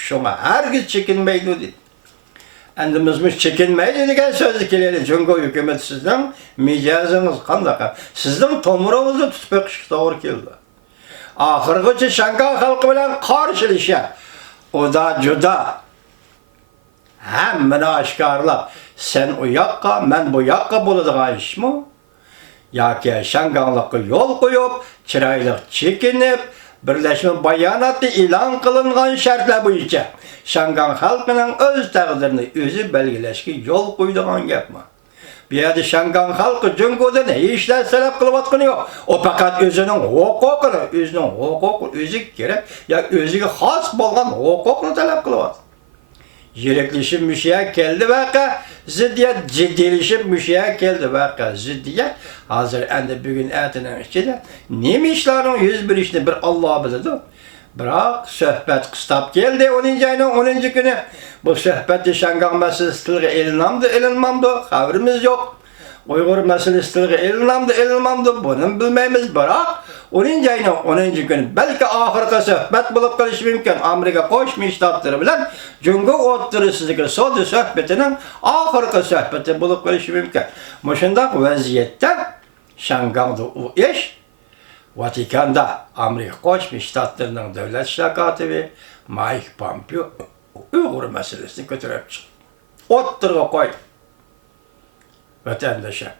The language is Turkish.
Şuna herkes çekinmeydi dedi. Endimizmiş çekinmeydi degan sözü keledi. Jungo hükümet sizden mijazınız qandaqa? Sizden tomurunuzu tutup eqishga to'g'ri keldi. Ahirgacha Şangay xalqi bilan qarshilasha. O da juda hammani oshkorlab, sen u yoqqa, men bu yoqqa bo'ladigan ishmi? Yoki Şangaylikqa yo'l qo'yib, chiroyli chekinib, birlashma bayonoti e'lon qilingan shartlar bo'yicha Şangay xalqining o'z taqdirini o'zi belgilashga yo'l qo'ydigan gapmi? Bu yerda Şangay xalqi Jungodan hech narsa talab qilayotgani yo'q. O faqat o'zining huquqini, o'zi kerak, ya o'ziga xos bo'lgan huquqni talab qilyapti. Yiriklişim müşeye geldi vaka, ziddiyet ciddiyleşim müşeye geldi vaka, ziddiyet. Hazır ende bugün etinin içinde nemişlerin 101 işini bir Allah bildi. Bırak söhbet kıstap geldi 10. ayının 10. günü. Bu söhbeti Şangay meselesi tilge elinmamdı, haberimiz yok. Uygur meselesi tilge elinmamdı, bunu bilmemiz bırak. 10. ayının 10. günü belki ahirka söhbet bulup kalishi mümkün. Amerika Qo'shma Shtatlari bilan Jungo o'rtasidagi savdo söhbetining ahirki söhbeti bulup kalishi mümkün. Mushundaq vaziyatda Şangayda u ish Vatikanda Amerika Qo'shma Shtatlarining davlat ishlar kotibi Mike Pompeo Uygur meselesini ko'tarib chiqdi. O'ttirga qo'ydi. Vatandaşa